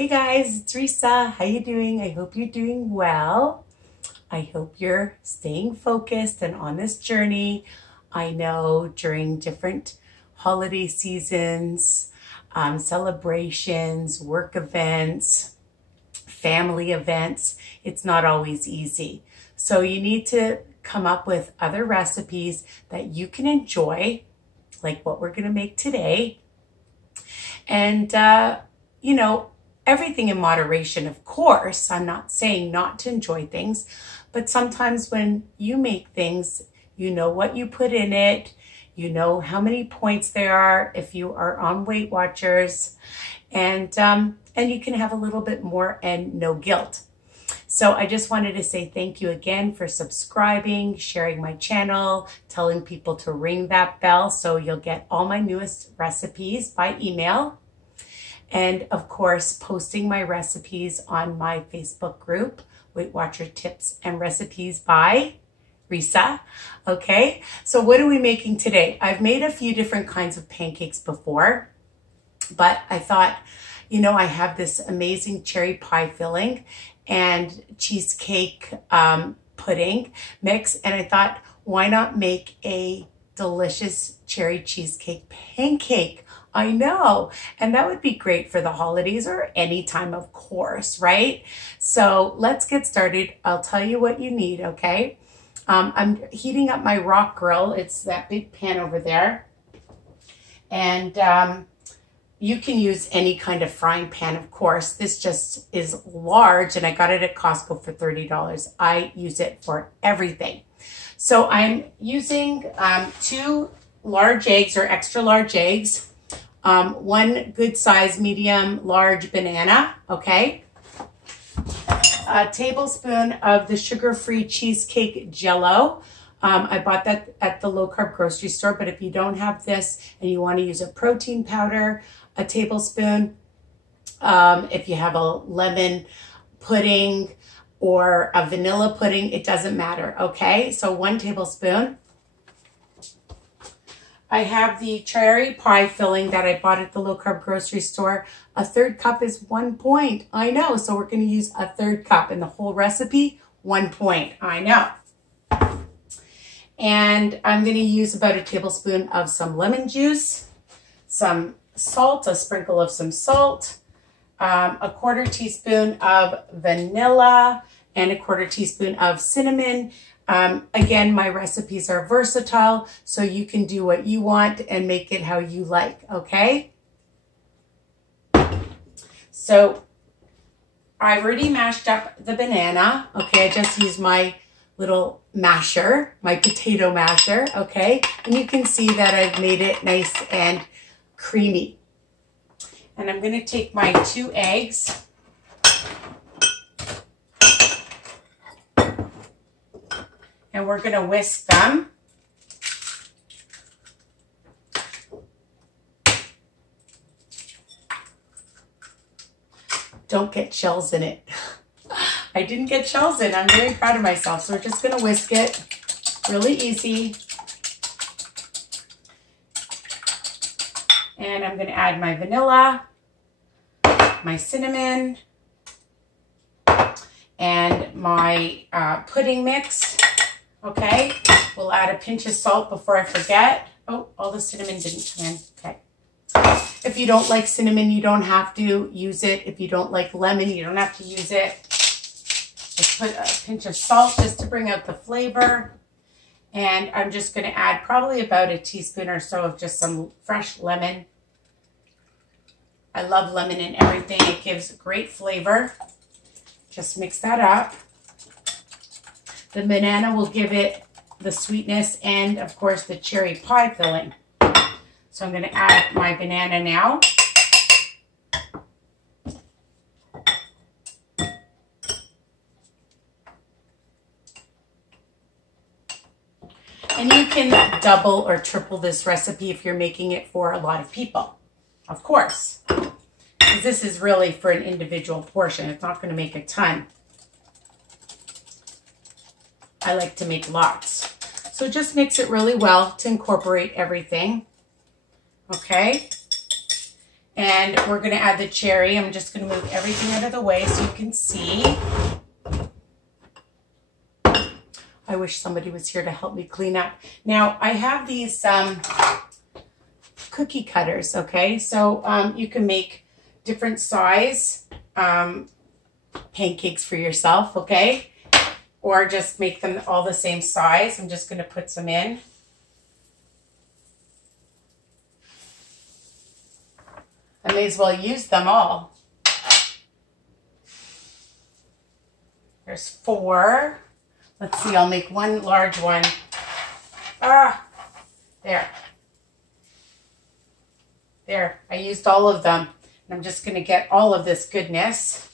Hey guys, it's Risa. How you doing? I hope you're doing well. I hope you're staying focused and on this journey. I know during different holiday seasons, celebrations, work events, family events, it's not always easy. So you need to come up with other recipes that you can enjoy, like what we're gonna make today. And, you know, everything in moderation, of course. I'm not saying not to enjoy things, but sometimes when you make things, you know what you put in it, you know how many points there are if you are on Weight Watchers, and you can have a little bit more and no guilt. So I just wanted to say thank you again for subscribing, sharing my channel, telling people to ring that bell so you'll get all my newest recipes by email. And of course, posting my recipes on my Facebook group, Weight Watcher Tips and Recipes by Risa. Okay, so what are we making today? I've made a few different kinds of pancakes before, but I thought, you know, I have this amazing cherry pie filling and cheesecake pudding mix, and I thought, why not make a delicious cherry cheesecake pancake? I know, and that would be great for the holidays or any time, of course, right? So let's get started. I'll tell you what you need, okay? I'm heating up my rock grill. It's that big pan over there. And you can use any kind of frying pan, of course. This just is large, and I got it at Costco for $30. I use it for everything. So I'm using 2 large eggs or extra large eggs. 1 good size medium large banana, okay? A tablespoon of the sugar-free cheesecake JELLO. I bought that at the low-carb grocery store, but if you don't have this and you want to use a protein powder, a tablespoon. If you have a lemon pudding or a vanilla pudding, it doesn't matter, okay? So 1 tablespoon. I have the cherry pie filling that I bought at the low-carb grocery store. A 1/3 cup is 1 point. I know, so we're going to use a 1/3 cup in the whole recipe, 1 point. I know. And I'm going to use about a tablespoon of some lemon juice, some salt, a sprinkle of some salt, a 1/4 teaspoon of vanilla, and a 1/4 teaspoon of cinnamon. Again, my recipes are versatile, so you can do what you want and make it how you like, okay? So I've already mashed up the banana, okay? I just used my little masher, my potato masher, okay? And you can see that I've made it nice and creamy. And I'm gonna take my 2 eggs. And we're going to whisk them. Don't get shells in it. I didn't get shells in. I'm very proud of myself. So we're just going to whisk it. Really easy. And I'm going to add my vanilla, my cinnamon, and my pudding mix. Okay, we'll add a pinch of salt before I forget. Oh, all the cinnamon didn't come in. Okay. If you don't like cinnamon, you don't have to use it. If you don't like lemon, you don't have to use it. Just put a pinch of salt just to bring out the flavor. And I'm just going to add probably about a teaspoon or so of just some fresh lemon. I love lemon in everything. It gives great flavor. Just mix that up. The banana will give it the sweetness and, of course, the cherry pie filling. So I'm going to add my banana now. And you can double or triple this recipe if you're making it for a lot of people, of course. Because this is really for an individual portion. It's not going to make a ton. I like to make lots. So just mix it really well to incorporate everything. Okay. And we're going to add the cherry. I'm just going to move everything out of the way so you can see. I wish somebody was here to help me clean up. Now, I have these cookie cutters, okay? So you can make different size pancakes for yourself, okay? Or just make them all the same size. I'm just going to put some in. I may as well use them all. There's 4. Let's see, I'll make one large one. There. There, I used all of them. And I'm just gonna get all of this goodness.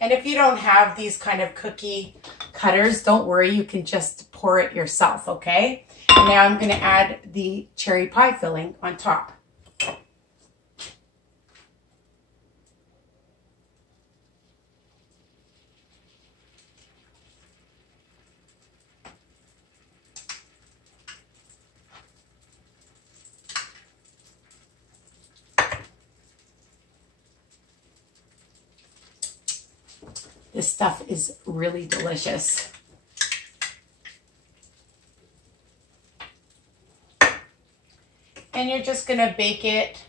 And if you don't have these kind of cookie cutters, don't worry, you can just pour it yourself, okay? And now I'm gonna add the cherry pie filling on top. This stuff is really delicious. And you're just gonna bake it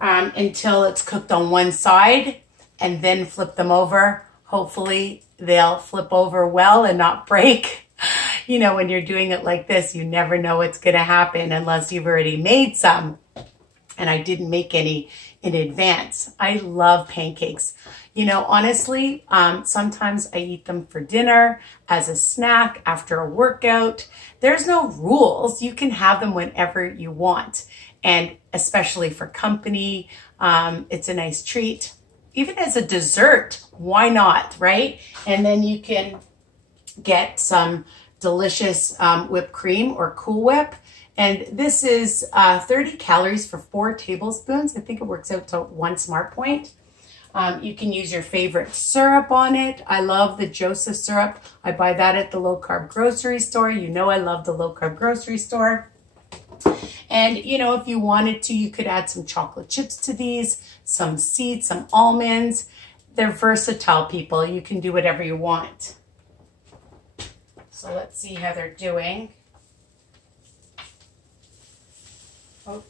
until it's cooked on one side and then flip them over. Hopefully they'll flip over well and not break. You know, when you're doing it like this, you never know what's gonna happen unless you've already made some. And I didn't make any in advance. I love pancakes. You know, honestly, sometimes I eat them for dinner, as a snack, after a workout. There's no rules. You can have them whenever you want. And especially for company, it's a nice treat. Even as a dessert, why not, right? And then you can get some delicious whipped cream or Cool Whip. And this is 30 calories for 4 tablespoons. I think it works out to 1 Smart Point. You can use your favorite syrup on it. I love the Joseph syrup. I buy that at the low carb grocery store. You know I love the low carb grocery store. And you know, if you wanted to, you could add some chocolate chips to these, some seeds, some almonds. They're versatile, people. You can do whatever you want. So let's see how they're doing. Oh,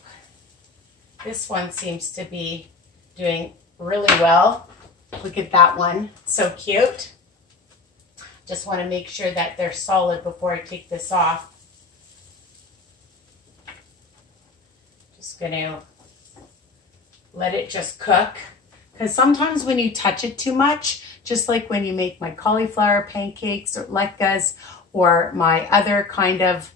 this one seems to be doing really well. Look at that one, so cute. Just want to make sure that they're solid before I take this off. Just going to let it just cook, because sometimes when you touch it too much, just like when you make my cauliflower pancakes or latkes or my other kind of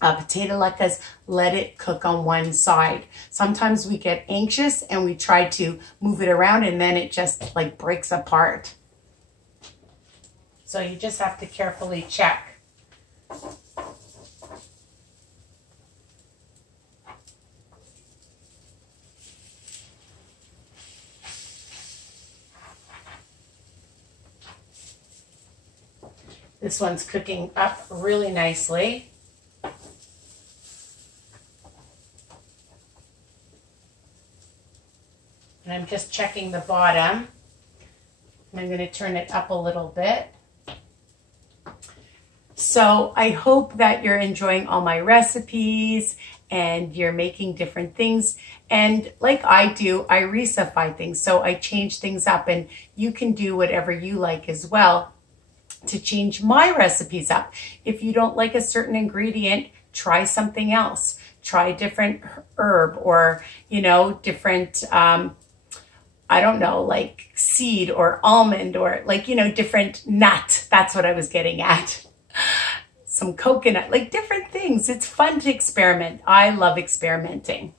potato latkes, let it cook on one side. Sometimes we get anxious and we try to move it around and then it just like breaks apart. So you just have to carefully check. This one's cooking up really nicely. And I'm just checking the bottom. And I'm going to turn it up a little bit. So I hope that you're enjoying all my recipes and you're making different things. And like I do, I Risify things. So I change things up, and you can do whatever you like as well to change my recipes up. If you don't like a certain ingredient, try something else. Try a different herb, or, you know, different, I don't know, like seed or almond, or like, you know, different nut. That's what I was getting at. Some coconut, like different things. It's fun to experiment. I love experimenting.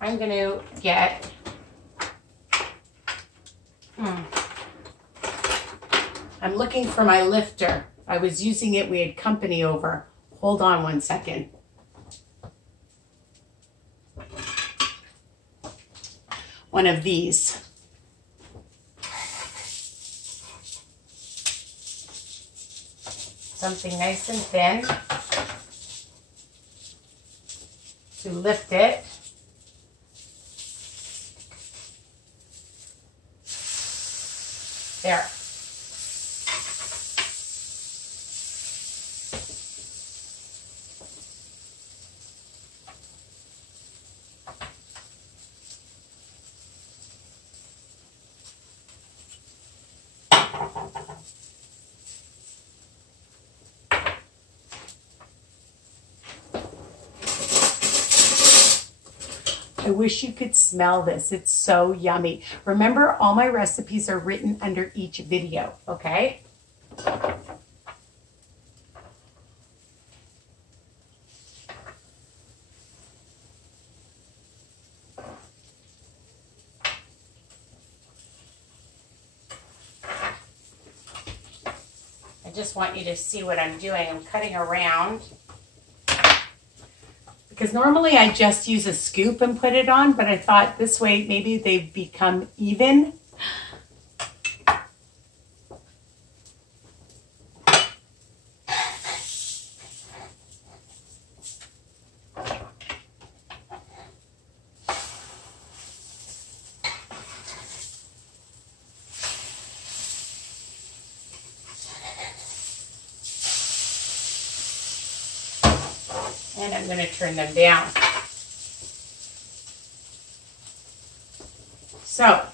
I'm going to get, I'm looking for my lifter. I was using it. We had company over. Hold on one second. One of these. something nice and thin to lift it. There. I wish you could smell this. It's so yummy. Remember, all my recipes are written under each video, okay? I just want you to see what I'm doing. I'm cutting around. Because normally I just use a scoop and put it on, but I thought this way maybe they become even. And I'm going to turn them down. So,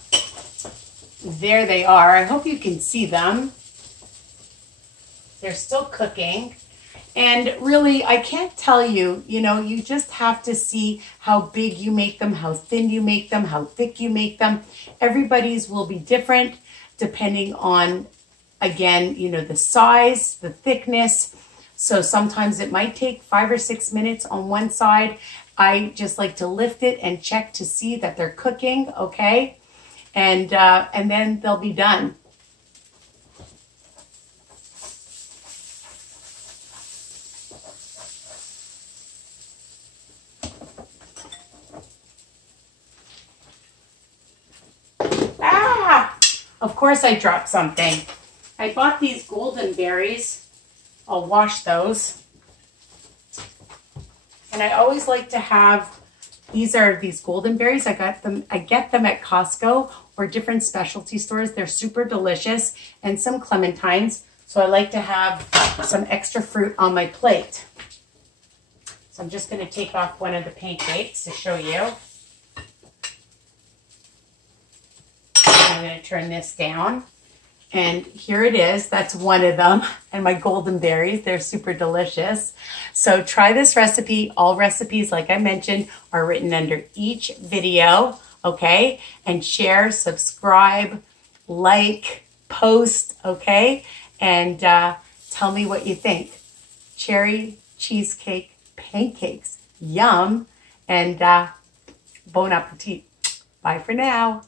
there they are. I hope you can see them. They're still cooking. And really, I can't tell you, you know, you just have to see how big you make them, how thin you make them, how thick you make them. Everybody's will be different depending on, again, you know, the size, the thickness. So sometimes it might take 5 or 6 minutes on one side. I just like to lift it and check to see that they're cooking, okay? And then they'll be done. Ah! Of course I dropped something. I bought these golden berries. I'll wash those. And I always like to have, these golden berries. I get them at Costco or different specialty stores. They're super delicious, and some clementines. So I like to have some extra fruit on my plate. So I'm just going to take off one of the pancakes to show you. I'm going to turn this down. And here it is. That's one of them. And my golden berries, they're super delicious. So try this recipe. All recipes, like I mentioned, are written under each video, okay? And share, subscribe, like, post, okay? And tell me what you think. Cherry cheesecake pancakes. Yum. And bon appetit. Bye for now.